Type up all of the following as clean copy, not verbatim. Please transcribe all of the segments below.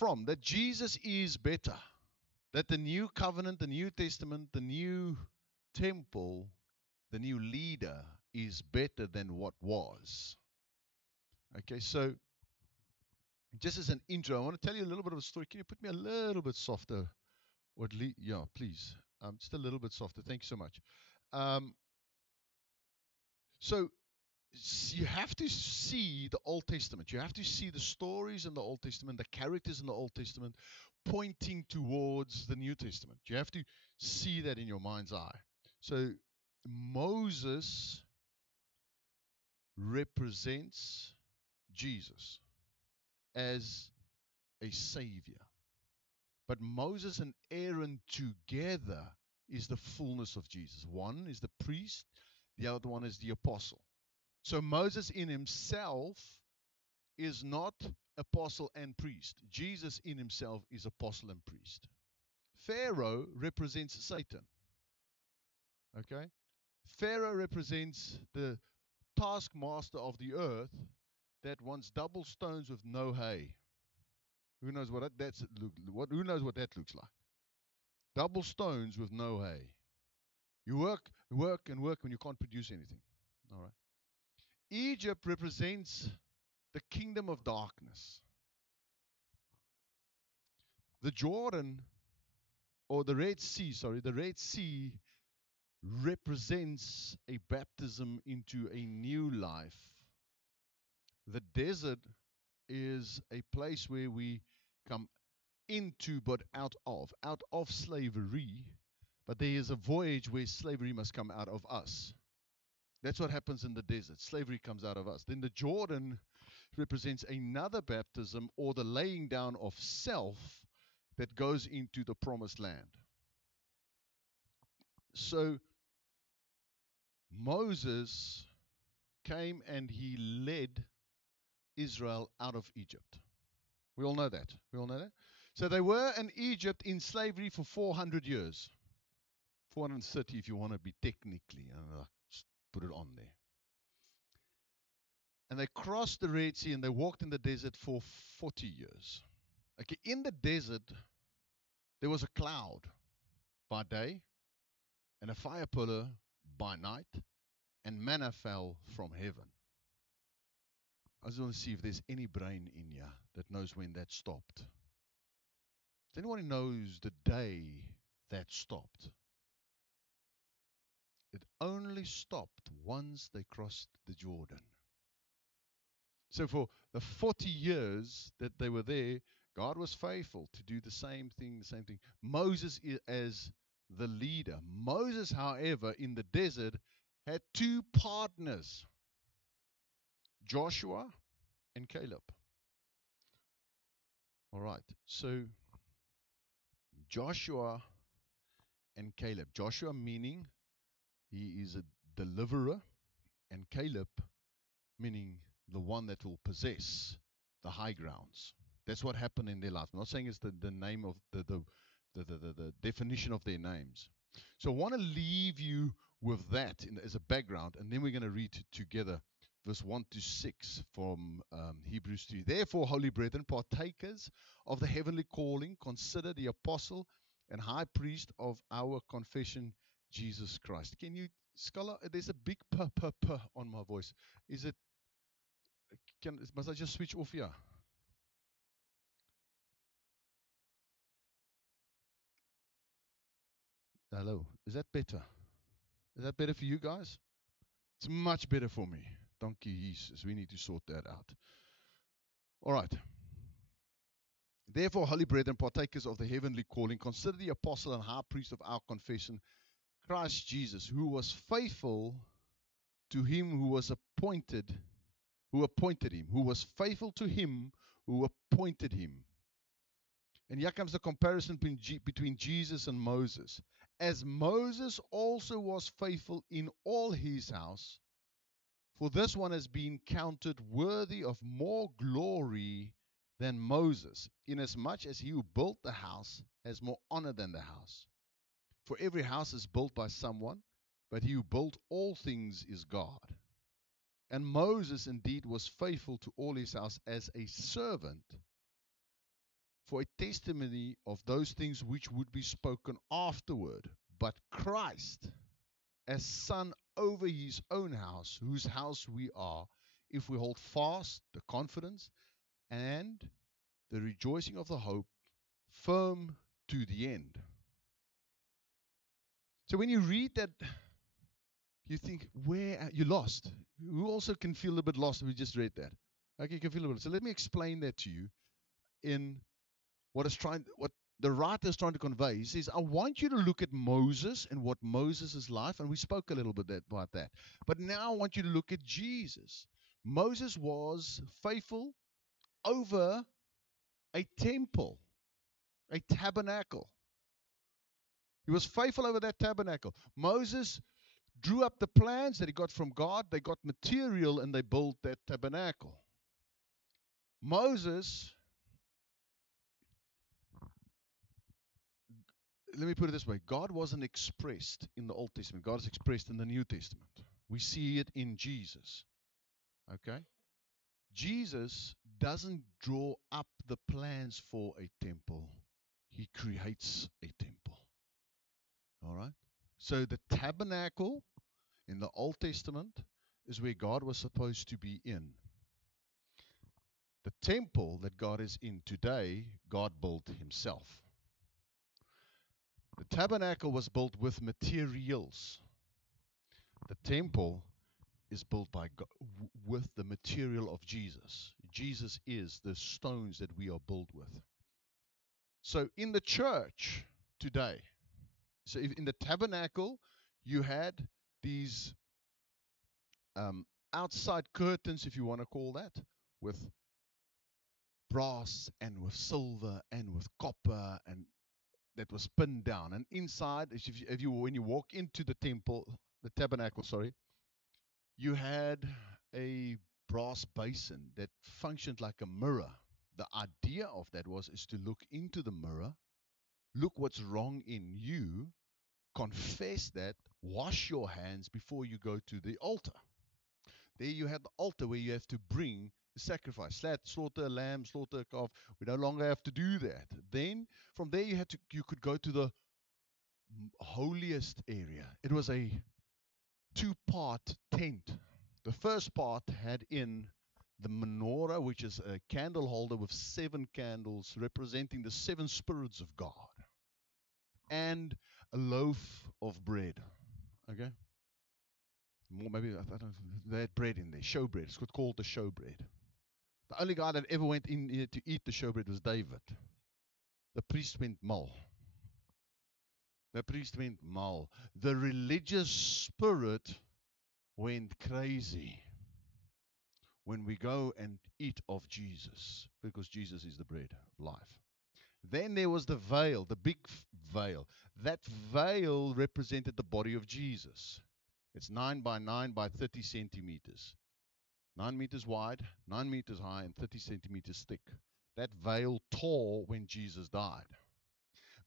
from, that Jesus is better, that the new covenant, the New Testament, the new temple, the new leader is better than what was. Okay, so just as an intro, I want to tell you a little bit of a story. Can you put me a little bit softer? Or at least, yeah, please. Just a little bit softer. Thank you so much. So you have to see the Old Testament. You have to see the stories in the Old Testament, the characters in the Old Testament pointing towards the New Testament. You have to see that in your mind's eye. So Moses represents Jesus as a savior. But Moses and Aaron together is the fullness of Jesus. One is the priest, the other one is the apostle. So Moses in himself is not apostle and priest. Jesus in himself is apostle and priest. Pharaoh represents Satan. Okay? Pharaoh represents the taskmaster of the earth that wants double stones with no hay. Who knows what that's who knows what that looks like? Double stones with no hay. You work and work when you can't produce anything. All right. Egypt represents the kingdom of darkness. The Jordan, or the Red Sea, the Red Sea represents a baptism into a new life. The desert is a place where we come into but out of slavery, but there is a voyage where slavery must come out of us. That's what happens in the desert. Slavery comes out of us. Then the Jordan represents another baptism, or the laying down of self that goes into the promised land. So Moses came and he led Israel out of Egypt. We all know that. So they were in Egypt in slavery for 400 years. 430 if you want to be technically. Just put it on there. And they crossed the Red Sea and they walked in the desert for 40 years. Okay, in the desert, there was a cloud by day and a fire pillar by night, and manna fell from heaven. I just want to see if there's any brain in you that knows when that stopped. Does anyone knows the day that stopped? It only stopped once they crossed the Jordan. So for the 40 years that they were there, God was faithful to do the same thing. Moses as the leader. Moses, however, in the desert had two partners, Joshua and Caleb. All right, so Joshua and Caleb. Joshua meaning he is a deliverer, and Caleb meaning the one that will possess the high grounds. That's what happened in their life. I'm not saying it's the name of the definition of their names. So I want to leave you with that as a background, and then we're going to read together verse 1 to 6 from Hebrews 3. Therefore, holy brethren, partakers of the heavenly calling, consider the apostle and high priest of our confession, Jesus Christ. Can you, scholar, there's a big p on my voice. Must I just switch off here? Hello. Is that better? Is that better for you guys? It's much better for me. Thank you, Jesus. We need to sort that out. All right. Therefore, holy brethren, partakers of the heavenly calling, consider the apostle and high priest of our confession, Christ Jesus, who was faithful to him who was appointed him, who was faithful to him who appointed him. And here comes the comparison between Jesus and Moses. As Moses also was faithful in all his house, for this one has been counted worthy of more glory than Moses, inasmuch as he who built the house has more honor than the house. For every house is built by someone, but he who built all things is God. And Moses indeed was faithful to all his house as a servant for a testimony of those things which would be spoken afterward. But Christ, as Son over his own house, whose house we are, if we hold fast the confidence and the rejoicing of the hope firm to the end. So when you read that, you think, where you lost? Who also can feel a bit lost? We just read that. Okay, you can feel a bit. So let me explain that to you in what the writer is trying to convey. He says, I want you to look at Moses and what Moses' life, and we spoke a little bit about that. But now I want you to look at Jesus. Moses was faithful over a temple, a tabernacle. He was faithful over that tabernacle. Moses drew up the plans that he got from God. They got material and they built that tabernacle. Moses, let me put it this way, God wasn't expressed in the Old Testament. God is expressed in the New Testament. We see it in Jesus. Okay? Jesus doesn't draw up the plans for a temple. He creates a temple. All right? So the tabernacle in the Old Testament is where God was supposed to be in. The temple that God is in today, God built himself. The tabernacle was built with materials. The temple is built by God, with the material of Jesus. Jesus is the stones that we are built with. So in the church today, so if in the tabernacle, you had these outside curtains, if you want to call that, with brass and with silver and with copper, and that was pinned down. And inside, when you walk into the temple, the tabernacle, sorry, you had a brass basin that functioned like a mirror. The idea of that is to look into the mirror, look what's wrong in you, confess that, wash your hands before you go to the altar. There you have the altar where you have to bring the sacrifice. Slaughter a lamb, slaughter a calf. We no longer have to do that. Then from there you could go to the holiest area. It was a two-part tent. The first part had in the menorah, which is a candle holder with 7 candles representing the 7 spirits of God, and a loaf of bread. Okay? More maybe, I don't know, they had bread in there, showbread. It's called the showbread. The only guy that ever went in here to eat the showbread was David. The priest went mal. The priest went mal. The religious spirit went crazy when we go and eat of Jesus, because Jesus is the bread of life. Then there was the veil, the big veil. That veil represented the body of Jesus. It's 9 by 9 by 30 centimeters. 9 meters wide, 9 meters high, and 30 centimeters thick. That veil tore when Jesus died.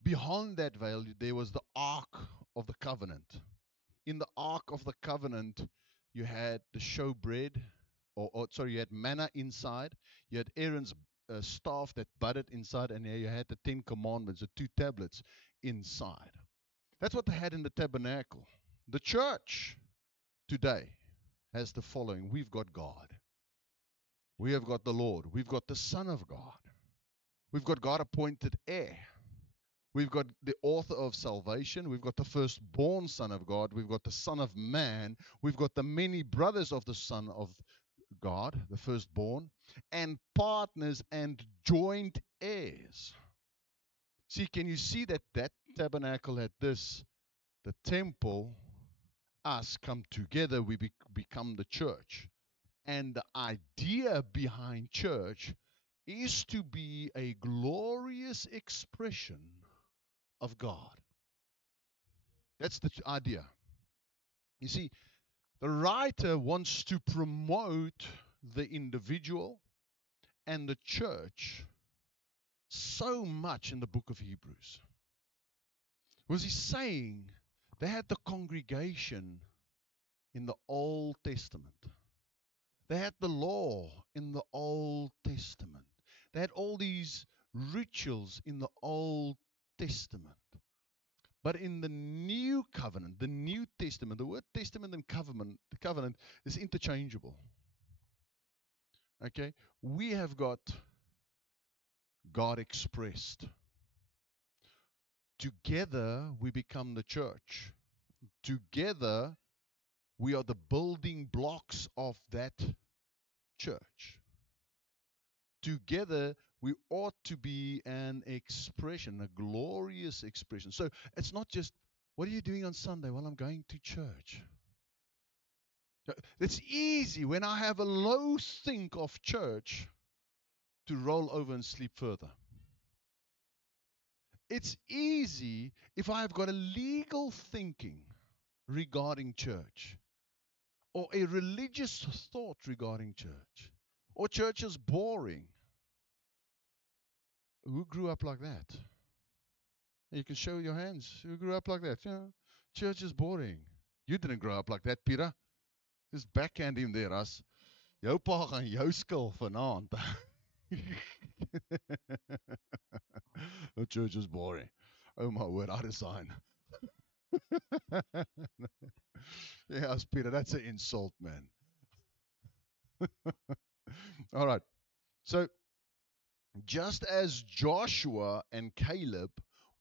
Behind that veil, there was the Ark of the Covenant. In the Ark of the Covenant, you had the showbread, you had manna inside. You had Aaron's staff that budded inside, and you had the 10 Commandments, the 2 tablets inside. That's what they had in the tabernacle. The church today has the following. We've got God. We have got the Lord. We've got the Son of God. We've got God-appointed heir. We've got the author of salvation. We've got the firstborn Son of God. We've got the Son of Man. We've got the many brothers of the Son of God, the firstborn, and partners and joint heirs. See, can you see that tabernacle had this? The temple, us come together, we become the church. And the idea behind church is to be a glorious expression of God. That's the idea. You see, the writer wants to promote the individual and the church so much in the book of Hebrews. Was he saying they had the congregation in the Old Testament? They had the law in the Old Testament. They had all these rituals in the Old Testament. But in the New Covenant, the New Testament, the word testament and covenant is interchangeable. Okay? We have got God expressed. Together we become the church. Together we are the building blocks of that church. Together we ought to be an expression, a glorious expression. So it's not just, what are you doing on Sunday? Well, I'm going to church. It's easy when I have a low think of church to roll over and sleep further. It's easy if I've got a legal thinking regarding church, or a religious thought regarding church, or church is boring. Who grew up like that? You can show your hands. Who grew up like that? Yeah, church is boring. You didn't grow up like that, Peter. Just backhand him there, as jou pa gaan jou skil vanaand. The church is boring. Oh my word, I resign. Yes, Peter, that's an insult, man. All right. So, just as Joshua and Caleb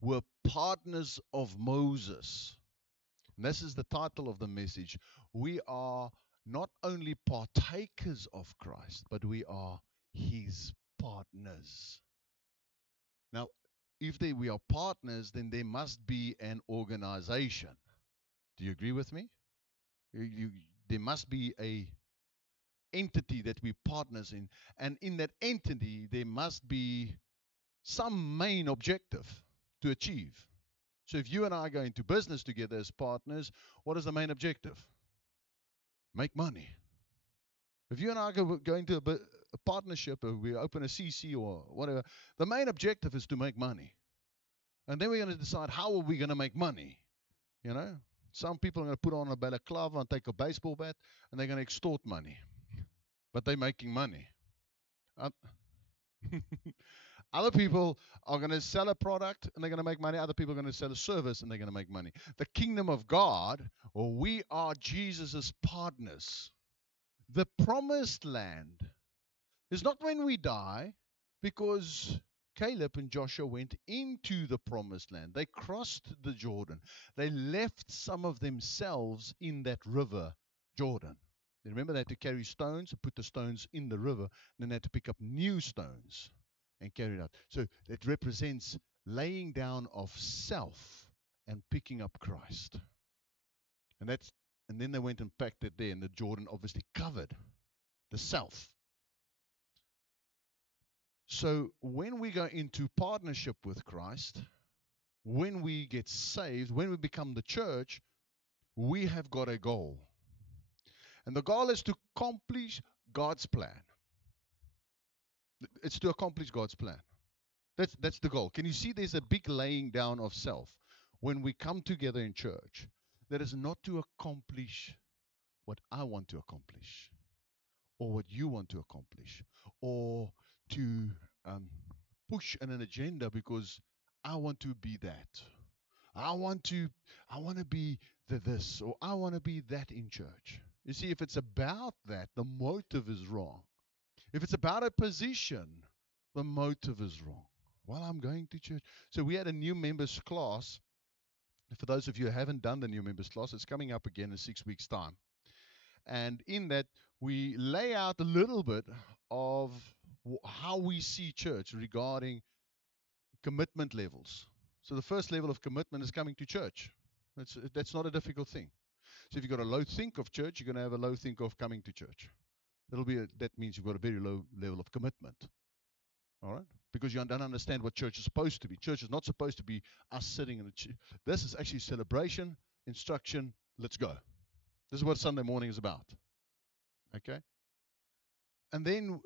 were partners of Moses, and this is the title of the message, we are not only partakers of Christ, but we are his partners. Now, if we are partners, then there must be an organization. Do you agree with me? There must be a entity that we partners in, and in that entity there must be some main objective to achieve. So if you and I go into business together as partners, what is the main objective? Make money. If you and I go into a partnership, or we open a CC or whatever, the main objective is to make money. And then we're going to decide, how are we going to make money? You know, some people are going to put on a balaclava and take a baseball bat, and they're going to extort money. But they're making money. Other people are going to sell a product and they're going to make money. Other people are going to sell a service and they're going to make money. The kingdom of God, or we are Jesus' partners. The promised land is not when we die, because Caleb and Joshua went into the promised land. They crossed the Jordan. They left some of themselves in that river, Jordan. Remember, they had to carry stones and put the stones in the river, and then they had to pick up new stones and carry it out. So it represents laying down of self and picking up Christ. And then they went and packed it there, and the Jordan obviously covered the self. So when we go into partnership with Christ, when we get saved, when we become the church, we have got a goal. And the goal is to accomplish God's plan. It's to accomplish God's plan. That's the goal. Can you see there's a big laying down of self when we come together in church? That is not to accomplish what I want to accomplish, or what you want to accomplish, or to push an agenda because I want to be that. I want to be this, or I want to be that in church. You see, if it's about that, the motive is wrong. If it's about a position, the motive is wrong. Well, I'm going to church. So we had a new members class. For those of you who haven't done the new members class, it's coming up again in 6 weeks' time. And in that, we lay out a little bit of how we see church regarding commitment levels. So the first level of commitment is coming to church. That's not a difficult thing. So if you've got a low think of church, you're going to have a low think of coming to church. That means you've got a very low level of commitment. All right? Because you don't understand what church is supposed to be. Church is not supposed to be us sitting in the church. This is actually celebration, instruction, let's go. This is what Sunday morning is about. Okay? And then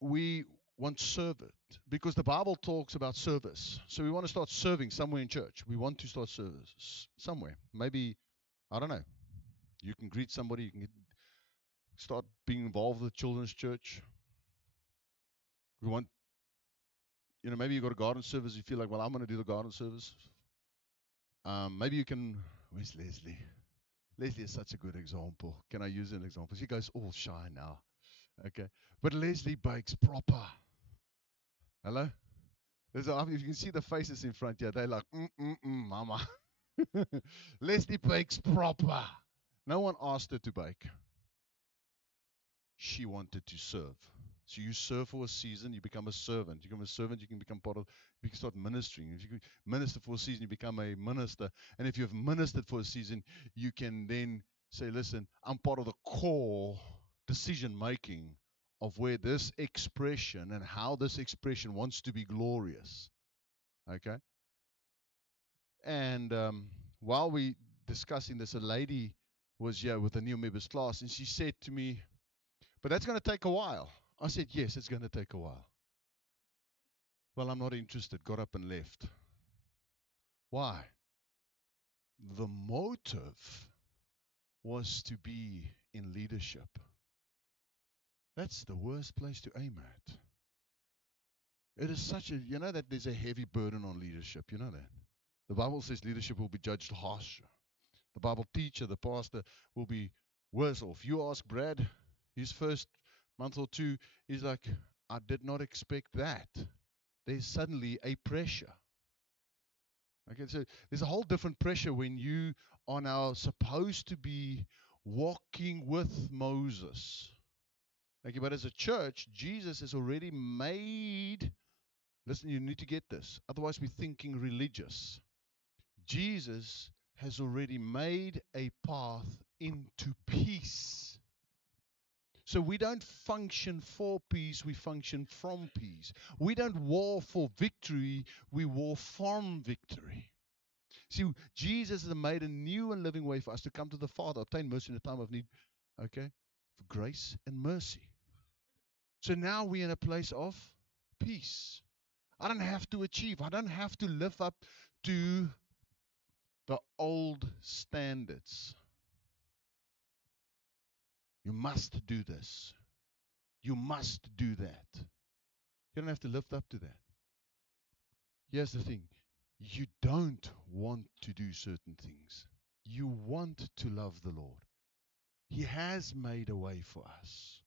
we want to serve it, because the Bible talks about service. So we want to start serving somewhere in church. We want to start service somewhere. Maybe, I don't know, you can greet somebody, you can start being involved with children's church. We want, Maybe you got a garden service. You feel like, well, I'm going to do the garden service. Maybe you can. Where's Leslie? Leslie is such a good example. Can I use an example? She goes all shy now. Okay. But Leslie bakes proper. Hello? If you can see the faces in front here, they're like, mama. Leslie bakes proper. No one asked her to bake. She wanted to serve. So you serve for a season, you become a servant. You become a servant, you can become part of, you can start ministering. If you minister for a season, you become a minister. And if you've ministered for a season, you can then say, listen, I'm part of the core decision making of where this expression and how this expression wants to be glorious. Okay? And while we discussing this, a lady was here with a new members class, and she said to me, but that's going to take a while. I said, yes, it's going to take a while. Well, I'm not interested. Got up and left. Why? The motive was to be in leadership. That's the worst place to aim at. It is such a, that there's a heavy burden on leadership. You know that. The Bible says leadership will be judged harsher. The Bible teacher, the pastor, will be worse off. You ask Brad, his first month or two, he's like, I did not expect that. There's suddenly a pressure. Okay, so there's a whole different pressure when you are now supposed to be walking with Moses. Okay, but as a church, Jesus has already made, listen, you need to get this, otherwise we're thinking religious. Jesus has already made a path into peace. So we don't function for peace, we function from peace. We don't war for victory, we war from victory. See, Jesus has made a new and living way for us to come to the Father, obtain mercy in the time of need, okay, for grace and mercy. So now we're in a place of peace. I don't have to achieve, I don't have to live up to the old standards. You must do this. You must do that. You don't have to live up to that. Here's the thing. You don't want to do certain things. You want to love the Lord. He has made a way for us.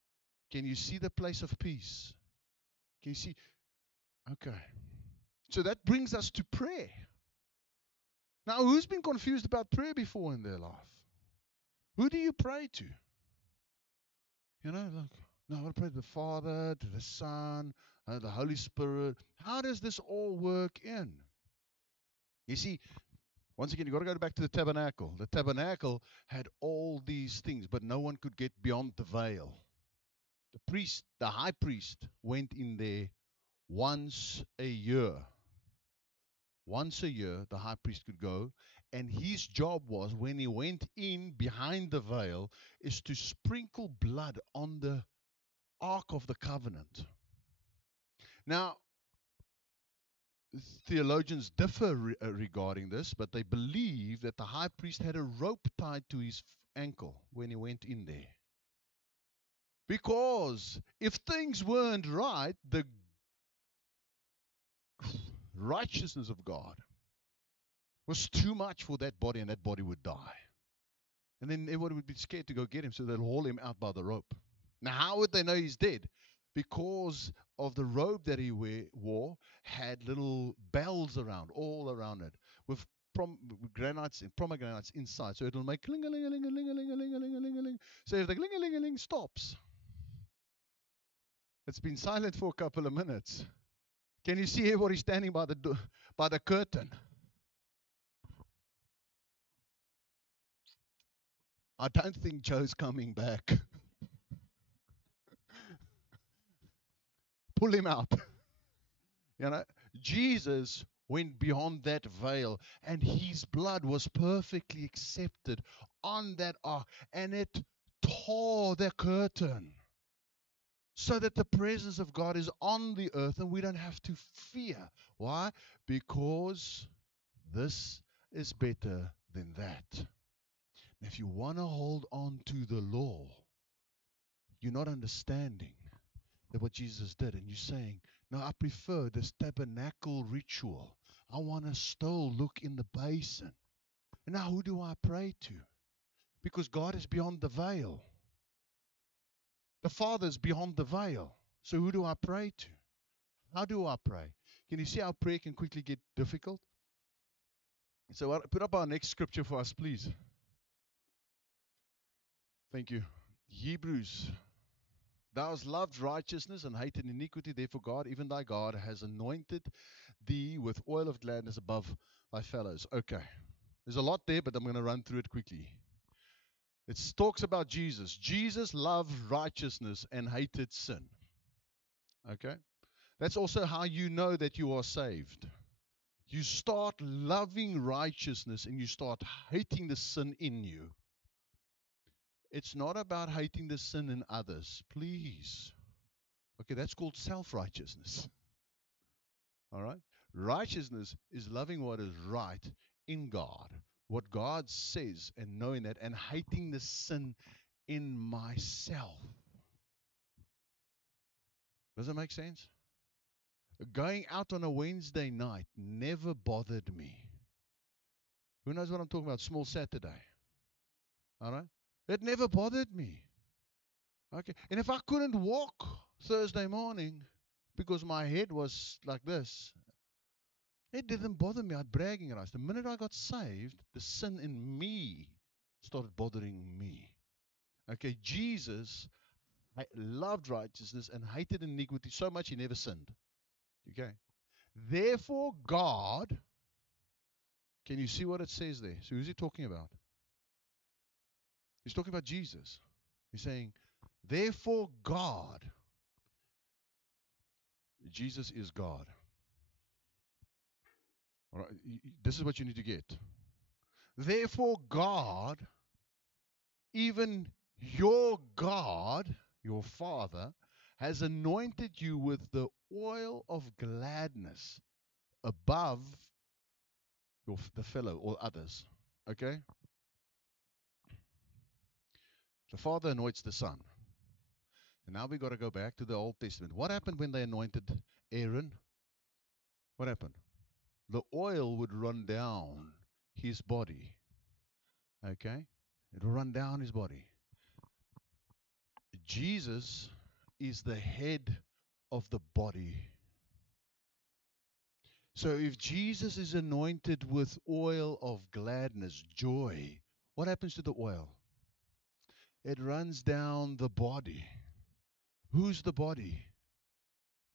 Can you see the place of peace? Can you see? Okay. So that brings us to prayer. Now, who's been confused about prayer before in their life? Who do you pray to? Look, no, I want to pray to the Father, to the Son, the Holy Spirit. How does this all work in? You see, once again, you've got to go back to the tabernacle. The tabernacle had all these things, but no one could get beyond the veil. The priest, the high priest, went in there once a year. Once a year, the high priest could go, and his job was, when he went in behind the veil, is to sprinkle blood on the Ark of the Covenant. Now, theologians differ regarding this, but they believe that the high priest had a rope tied to his ankle when he went in there. Because if things weren't right, the righteousness of God was too much for that body, and that body would die. And then everybody would be scared to go get him, so they'll haul him out by the rope. Now, how would they know he's dead? Because of the robe that he wore had little bells all around it, with pomegranates inside. So it'll make ling-a-ling-a-ling-a-ling-a-ling-a-ling-a-ling-a-ling. So if the ling-a-ling-a-ling stops, it's been silent for a couple of minutes. Can you see everybody standing by the curtain? I don't think Joe's coming back. Pull him out. Jesus went beyond that veil, and his blood was perfectly accepted on that ark, and it tore the curtain so that the presence of God is on the earth and we don't have to fear. Why? Because this is better than that. If you want to hold on to the law, you're not understanding that what Jesus did, and you're saying, No, I prefer this tabernacle ritual. I want to still look in the basin. And now who do I pray to? Because God is beyond the veil. The Father is beyond the veil. So who do I pray to? How do I pray? Can you see how prayer can quickly get difficult? So put up our next scripture for us, please. Thank you. Hebrews. Thou hast loved righteousness and hated iniquity, therefore God, even thy God, has anointed thee with oil of gladness above thy fellows. Okay. There's a lot there, but I'm going to run through it quickly. It talks about Jesus. Jesus loved righteousness and hated sin. Okay? That's also how you know that you are saved. You start loving righteousness and you start hating the sin in you. It's not about hating the sin in others. Please. Okay, that's called self-righteousness. All right? Righteousness is loving what is right in God, what God says, and knowing that, and hating the sin in myself. Does that make sense? Going out on a Wednesday night never bothered me. Who knows what I'm talking about? Small Saturday. All right? It never bothered me. Okay. And if I couldn't walk Thursday morning because my head was like this, it didn't bother me. I'd bragging rights. The minute I got saved, the sin in me started bothering me. Okay. Jesus loved righteousness and hated iniquity so much he never sinned. Okay. Therefore, God, can you see what it says there? So who's he talking about? He's talking about Jesus. He's saying, therefore, God, Jesus is God. All right, this is what you need to get. Therefore, God, even your God, your Father, has anointed you with the oil of gladness above the fellow or others. Okay? The Father anoints the Son. And now we've got to go back to the Old Testament. What happened when they anointed Aaron? What happened? The oil would run down his body. Okay? It will run down his body. Jesus is the head of the body. So if Jesus is anointed with oil of gladness, joy, what happens to the oil? It runs down the body. Who's the body?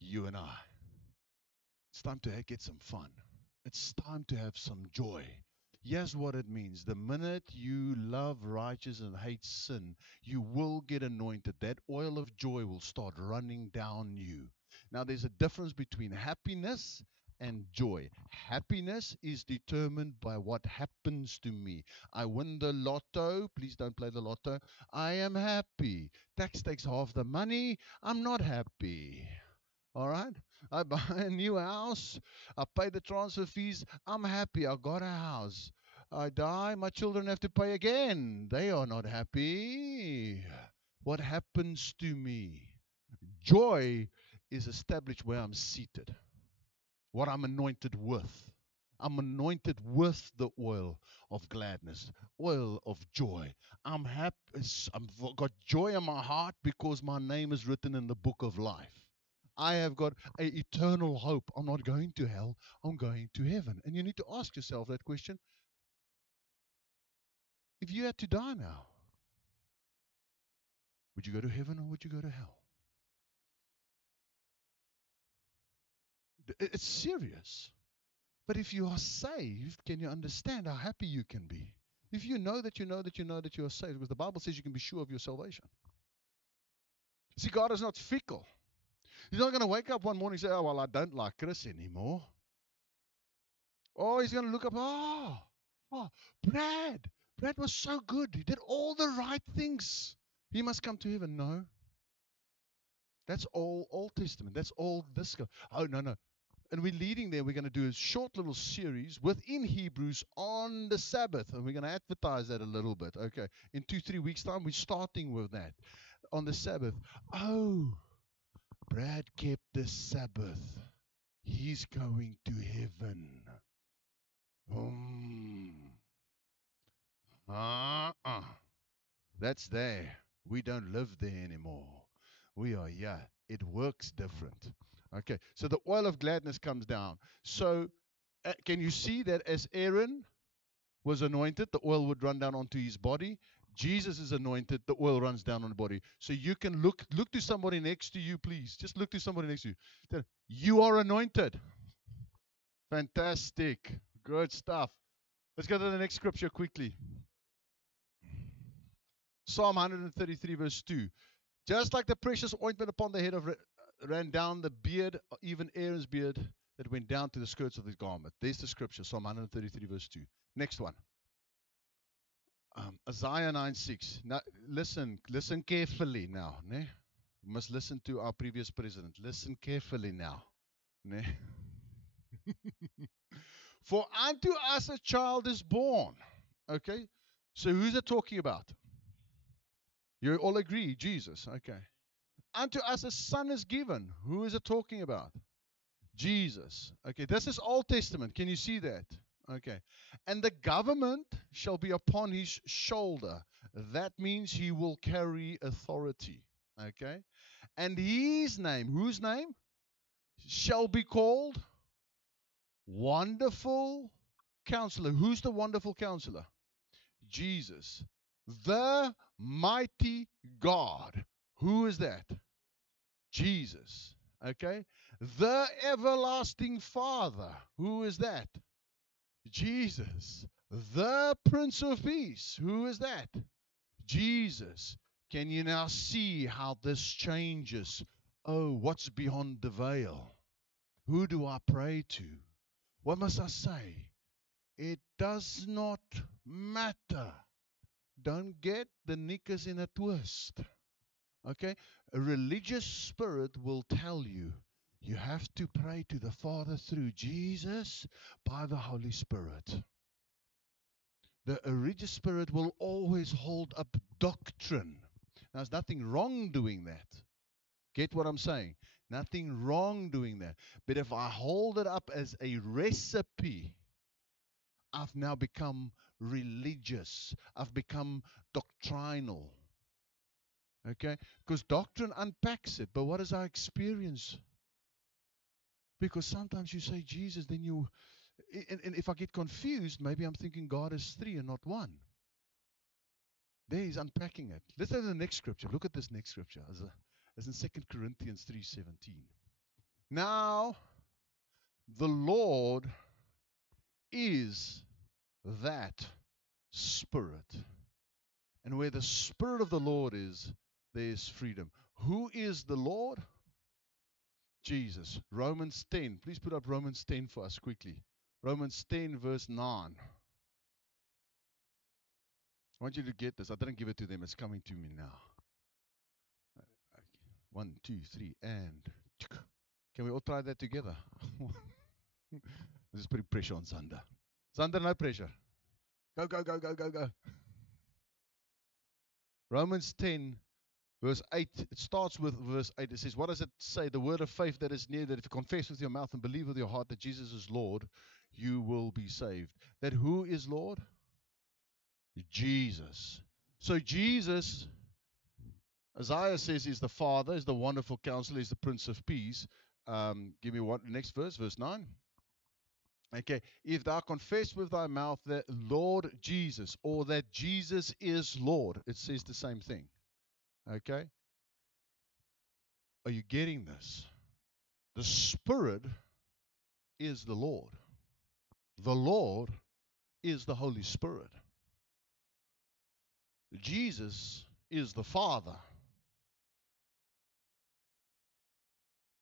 You and I. It's time to get some fun. It's time to have some joy. Here's what it means. The minute you love righteousness and hate sin, you will get anointed. That oil of joy will start running down you. Now, there's a difference between happiness and joy. Happiness is determined by what happens to me. I win the lotto. Please don't play the lotto. I am happy. Tax takes half the money. I'm not happy. All right? I buy a new house. I pay the transfer fees. I'm happy. I got a house. I die. My children have to pay again. They are not happy. What happens to me? Joy is established where I'm seated, what I'm anointed with. I'm anointed with the oil of gladness, oil of joy. I'm happy. I've got joy in my heart because my name is written in the book of life. I have got an eternal hope. I'm not going to hell. I'm going to heaven. And you need to ask yourself that question. If you had to die now, would you go to heaven or would you go to hell? It's serious. But if you are saved, can you understand how happy you can be? If you know that you know that you know that you are saved, because the Bible says you can be sure of your salvation. See, God is not fickle. He's not going to wake up one morning and say, oh, well, I don't like Chris anymore. Oh, he's going to look up, Brad. Brad was so good. He did all the right things. He must come to heaven. No. That's all Old Testament. That's all this. Oh, no. And we're leading there. We're going to do a short little series within Hebrews on the Sabbath. And we're going to advertise that a little bit. Okay. In 2-3 weeks' time, we're starting with that. On the Sabbath. Oh, Brad kept the Sabbath. He's going to heaven. Uh-uh. That's there. We don't live there anymore. We are here. It works different. Okay, so the oil of gladness comes down. So, can you see that as Aaron was anointed, the oil would run down onto his body? Jesus is anointed, the oil runs down on the body. So you can look to somebody next to you, please. Just look to somebody next to you. Tell them, you are anointed. Fantastic. Good stuff. Let's go to the next scripture quickly. Psalm 133, verse 2. Just like the precious ointment upon the head of ran down the beard, even Aaron's beard, that went down to the skirts of his garment. There's the scripture, Psalm 133, verse 2. Next one. Isaiah 9:6. Now, listen carefully now. Ne? You must listen to our previous president. Listen carefully now. Ne? For unto us a child is born. Okay? So who's it talking about? You all agree, Jesus. Okay. Unto us a son is given. Who is it talking about? Jesus. Okay, this is Old Testament. Can you see that? Okay. And the government shall be upon his shoulder. That means he will carry authority. Okay. And his name, whose name? Shall be called Wonderful Counselor. Who's the Wonderful Counselor? Jesus. The Mighty God. Who is that? Jesus. Okay? The Everlasting Father. Who is that? Jesus. The Prince of Peace. Who is that? Jesus. Can you now see how this changes? Oh, what's beyond the veil? Who do I pray to? What must I say? It does not matter. Don't get the knickers in a twist. Okay? A religious spirit will tell you you have to pray to the Father through Jesus by the Holy Spirit. The religious spirit will always hold up doctrine. Now, there's nothing wrong doing that. Get what I'm saying? Nothing wrong doing that. But if I hold it up as a recipe, I've now become religious. I've become doctrinal. Okay? Because doctrine unpacks it. But what is our experience? Because sometimes you say Jesus, then you, and if I get confused, maybe I'm thinking God is three and not one. There he's unpacking it. Let's go to the next scripture. Look at this next scripture. As in 2 Corinthians 3:17. Now, the Lord is that Spirit. And where the Spirit of the Lord is, there is freedom. Who is the Lord? Jesus. Romans 10. Please put up Romans 10 for us quickly. Romans 10, verse 9. I want you to get this. I didn't give it to them. It's coming to me now. 1, 2, 3, and. Can we all try that together? This is putting pressure on Zander. Zander, no pressure. Go, go, go, go, go, go. Romans 10, verse 8. It starts with verse 8. It says, what does it say? The word of faith that is near, that if you confess with your mouth and believe with your heart that Jesus is Lord, you will be saved. That who is Lord? Jesus. So Jesus, Isaiah says, is the Father, is the wonderful counselor, is the Prince of Peace. Give me what next verse, verse 9. Okay, if thou confess with thy mouth that Lord Jesus, or that Jesus is Lord, it says the same thing. Okay? Are you getting this? The Spirit is the Lord. The Lord is the Holy Spirit. Jesus is the Father.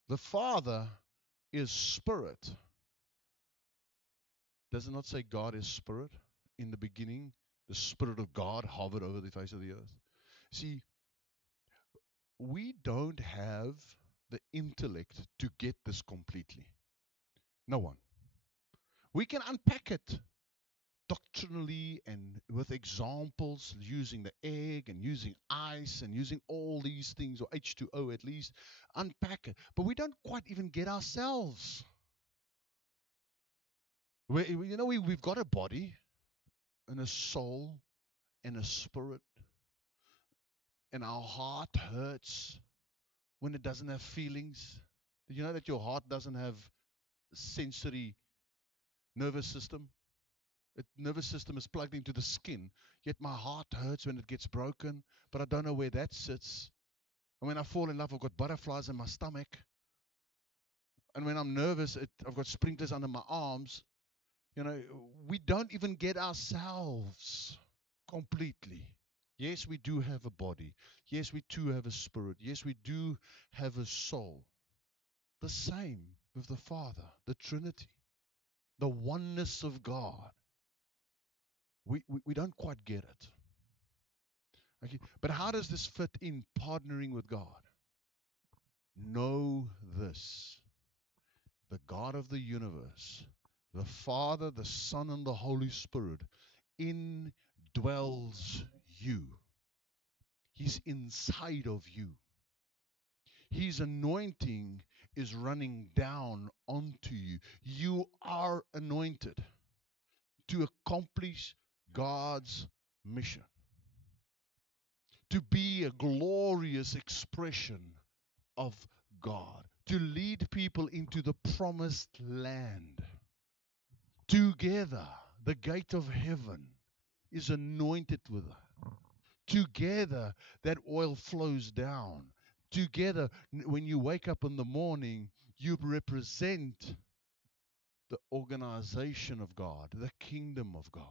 The Father is Spirit. Does it not say God is Spirit? In the beginning, the Spirit of God hovered over the face of the earth. See, we don't have the intellect to get this completely. No one. We can unpack it doctrinally and with examples, using the egg and using ice and using all these things, or H2O at least, unpack it. But we don't quite even get ourselves. We've got a body and a soul and a spirit, and our heart hurts when it doesn't have feelings. Did you know that your heart doesn't have sensory nervous system? The nervous system is plugged into the skin, yet my heart hurts when it gets broken, but I don't know where that sits. And when I fall in love, I've got butterflies in my stomach. And when I'm nervous, I've got sprinklers under my arms. We don't even get ourselves completely. Yes, we do have a body. Yes, we do have a spirit. Yes, we do have a soul. The same with the Father, the Trinity, the oneness of God. We don't quite get it. Okay, but how does this fit in partnering with God? Know this: the God of the universe, the Father, the Son, and the Holy Spirit indwells you. He's inside of you. His anointing is running down onto you. You are anointed to accomplish God's mission, to be a glorious expression of God, to lead people into the promised land. Together, the gate of heaven is anointed with it. Together, that oil flows down. Together, when you wake up in the morning, you represent the organization of God, the kingdom of God.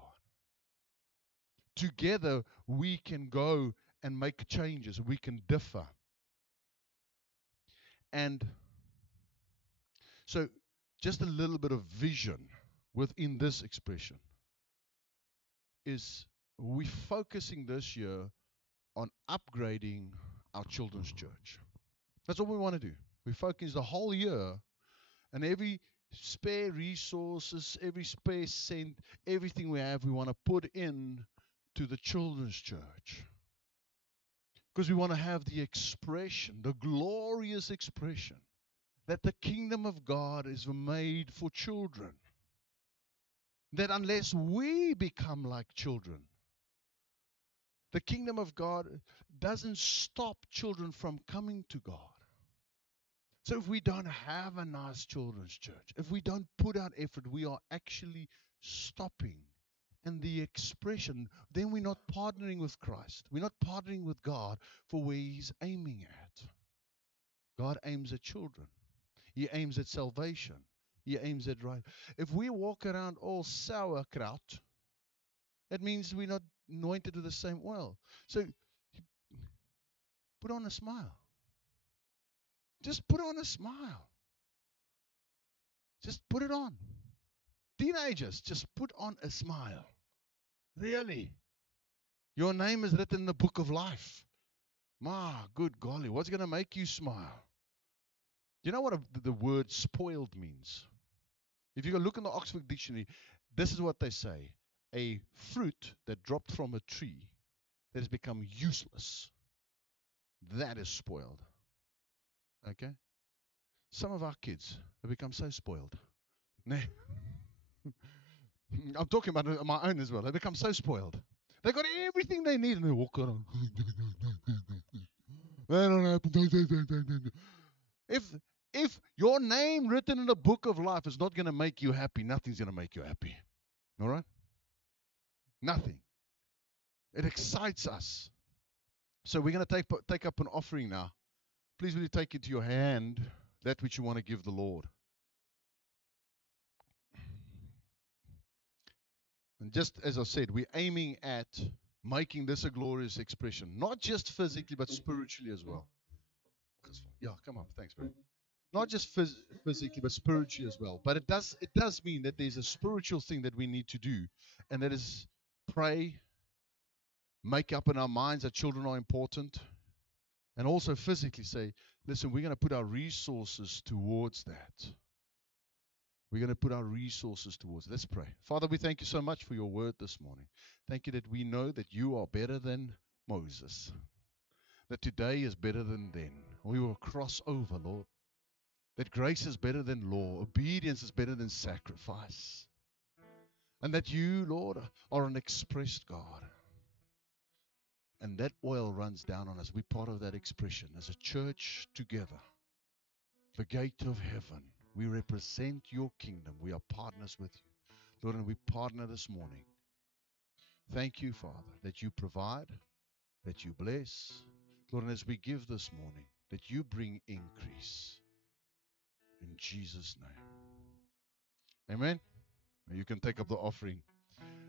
Together, we can go and make changes. We can differ. And so, just a little bit of vision within this expression is we're focusing this year on upgrading our children's church. That's what we want to do. We focus the whole year, and every spare resources, every spare cent, everything we have, we want to put in to the children's church. Because we want to have the expression, the glorious expression, that the kingdom of God is made for children. That unless we become like children, the kingdom of God doesn't stop children from coming to God. So if we don't have a nice children's church, if we don't put out effort, we are actually stopping. And the expression, then we're not partnering with Christ. We're not partnering with God for where He's aiming at. God aims at children. He aims at salvation. He aims at right. If we walk around all sauerkraut, that means we're not anointed with the same oil. So put on a smile. Just put on a smile. Just put it on. Teenagers, just put on a smile. Really. Your name is written in the book of life. My good golly, what's going to make you smile? You know what the word spoiled means? If you go look in the Oxford Dictionary, this is what they say. A fruit that dropped from a tree that has become useless. That is spoiled. Okay? Some of our kids have become so spoiled. I'm talking about my own as well. They become so spoiled. They got everything they need and they walk around. If your name written in the book of life is not going to make you happy, nothing's going to make you happy. All right? Nothing. It excites us. So we're going to take up an offering now. Please will you take into your hand that which you want to give the Lord. And just as I said, we're aiming at making this a glorious expression, not just physically, but spiritually as well. Yeah, come up. Thanks, bro. Not just physically, but spiritually as well. But it does mean that there's a spiritual thing that we need to do, and that is pray, make up in our minds that children are important, and also physically say, listen, we're going to put our resources towards that. We're going to put our resources towards it. Let's pray. Father, we thank you so much for your word this morning. Thank you that we know that you are better than Moses, that today is better than then. We will cross over, Lord. That grace is better than law. Obedience is better than sacrifice. And that you, Lord, are an expressed God. And that oil runs down on us. We're part of that expression. As a church together, the gate of heaven, we represent your kingdom. We are partners with you. Lord, and we partner this morning. Thank you, Father, that you provide, that you bless. Lord, and as we give this morning, that you bring increase. In Jesus' name. Amen. You can take up the offering.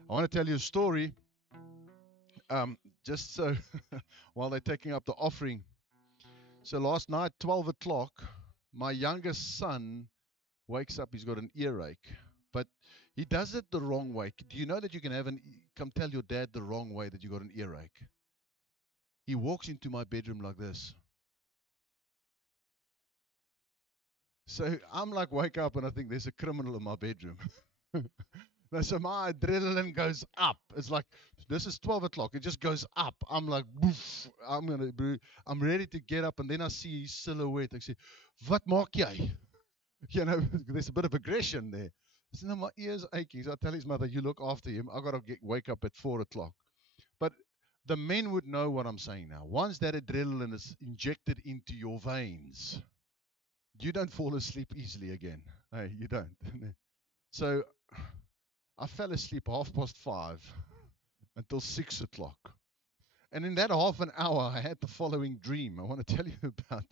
I want to tell you a story. Just so while they're taking up the offering. So last night, 12 o'clock, my youngest son wakes up. He's got an earache, but he does it the wrong way. Do you know that you can come tell your dad the wrong way that you got an earache? He walks into my bedroom like this. So I'm like, wake up, and I think there's a criminal in my bedroom. So my adrenaline goes up. It's like, this is 12 o'clock. It just goes up. I'm like, boof. I'm ready to get up, and then I see his silhouette. I say, wat maak jy? You know, there's a bit of aggression there. So now my ears aching. So I tell his mother, you look after him. I got to wake up at 4 o'clock. But the men would know what I'm saying now. Once that adrenaline is injected into your veins, you don't fall asleep easily again. Hey, you don't. So I fell asleep 5:30 until 6 o'clock. And in that half an hour, I had the following dream. I want to tell you about